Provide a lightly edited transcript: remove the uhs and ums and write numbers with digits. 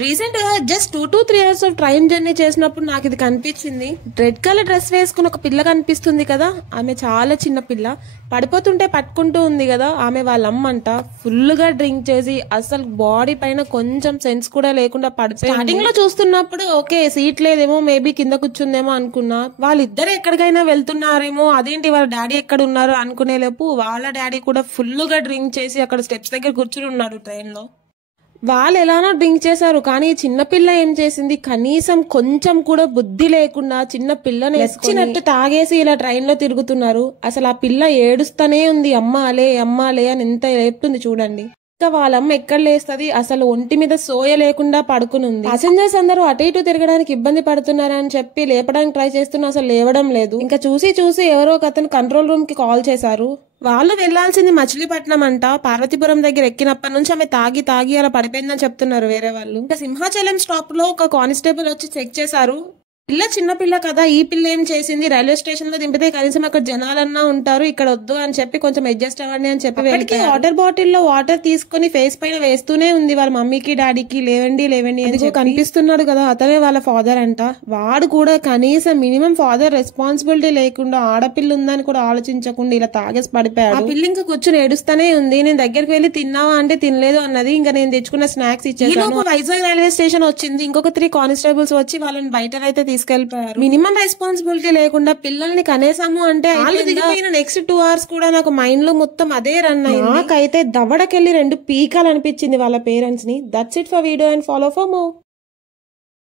Recent గా just 2 to 3 hours of train journey చేసినప్పుడు నాకు ఇది కనిపించింది. రెడ్ కలర్ డ్రెస్ వేసుకుని ఒక పిల్ల కనిపిస్తుంది కదా, ఆమె చాలా చిన్న పిల్ల. పడిపోతుంటే పట్టుకుంటూ ఉంది కదా, ఆమె వాళ్ళ అమ్మంట. ఫుల్ గా డ్రింక్ చేసి అసలు బాడీ పైన కొంచెం సెన్స్ కూడా లేకుండా పడిపోయి. స్టార్టింగ్ లో చూస్తున్నప్పుడు ఓకే సీట్ లేదేమో, మేబీ కింద కూర్చుందేమో అనుకున్నా. వాళ్ళిద్దరు ఎక్కడికైనా వెళ్తున్నారేమో, అదేంటి వాళ్ళ డాడీ ఎక్కడ ఉన్నారు అనుకునే లోపు వాళ్ళ డాడీ కూడా ఫుల్ గా డ్రింక్ చేసి అక్కడ స్టెప్స్ దగ్గర కూర్చుని ఉన్నాడు ట్రైన్ లో. వాళ్ళు ఎలానో డ్రింక్ చేశారు, కానీ చిన్నపిల్ల ఏం చేసింది, కనీసం కొంచెం కూడా బుద్ధి లేకుండా చిన్న పిల్లని వచ్చినట్టు తాగేసి ఇలా ట్రైన్ లో తిరుగుతున్నారు. అసలు ఆ పిల్ల ఏడుస్తానే ఉంది, అమ్మాలే అమ్మాలే అని ఎంత లేపుతుంది చూడండి. ఇంకా వాళ్ళమ్మ ఎక్కడ లేస్తుంది, అసలు ఒంటి మీద సోయ లేకుండా పడుకునుంది. ప్యాసింజర్స్ అందరూ అటు ఇటు తిరగడానికి ఇబ్బంది పడుతున్నారని చెప్పి లేపడానికి ట్రై చేస్తున్నా, అసలు లేవడం లేదు. ఇంకా చూసి ఎవరో ఒక అతను కంట్రోల్ రూమ్ కి కాల్ చేశారు. వాళ్ళు వెళ్లాల్సింది మచిలీపట్నం అంట. పార్వతీపురం దగ్గర ఎక్కినప్పటి నుంచి ఆమె తాగి అలా పడిపోయిందని చెప్తున్నారు వేరే వాళ్ళు. ఇంకా సింహాచలం స్టాప్ లో ఒక కానిస్టేబుల్ వచ్చి చెక్ చేశారు. పిల్ల చిన్న పిల్ల కదా, ఈ పిల్ల ఏం చేసింది, రైల్వే స్టేషన్ లో దింపితే కనీసం అక్కడ జనాలన్నా ఉంటారు, ఇక్కడ వద్దు అని చెప్పి కొంచెం అడ్జస్ట్ అవ్వండి అని చెప్పి వాటర్ బాటిల్ లో వాటర్ తీసుకుని ఫేస్ పైన వేస్తూనే ఉంది వాళ్ళ మమ్మీకి డాడీకి. లేవండి అని కనిపిస్తున్నాడు కదా, అతనే వాళ్ళ ఫాదర్ అంట. వాడు కూడా కనీసం మినిమం ఫాదర్ రెస్పాన్సిబిలిటీ లేకుండా ఆడపిల్ల ఉందని కూడా ఆలోచించకుండా ఇలా తాగేసి పడిపోయాడు. ఆ పిల్ల ఇంకా కూర్చుని ఏడుస్తానే ఉంది. నేను దగ్గరికి వెళ్ళి తిన్నావా అంటే తినలేదు అన్నది. ఇంకా నేను తెచ్చుకున్న స్నాక్స్ ఇచ్చేసాను. వైజాగ్ రైల్వే స్టేషన్ వచ్చింది. ఇంకొక 3 కానిస్టేబుల్స్ వచ్చి వాళ్ళని బయటనైతే తీసుకెళ్లిపోయారు. మినిమం రెస్పాన్సిబిలిటీ లేకుండా పిల్లల్ని కనేసాము అంటే నెక్స్ట్ 2 hours కూడా నాకు మైండ్ లో మొత్తం అదే రన్ అయింది. నాకైతే దవడకెళ్ళి 2 పీకాలు అనిపించింది వాళ్ళ పేరెంట్స్ ని. That's it for video and follow for more.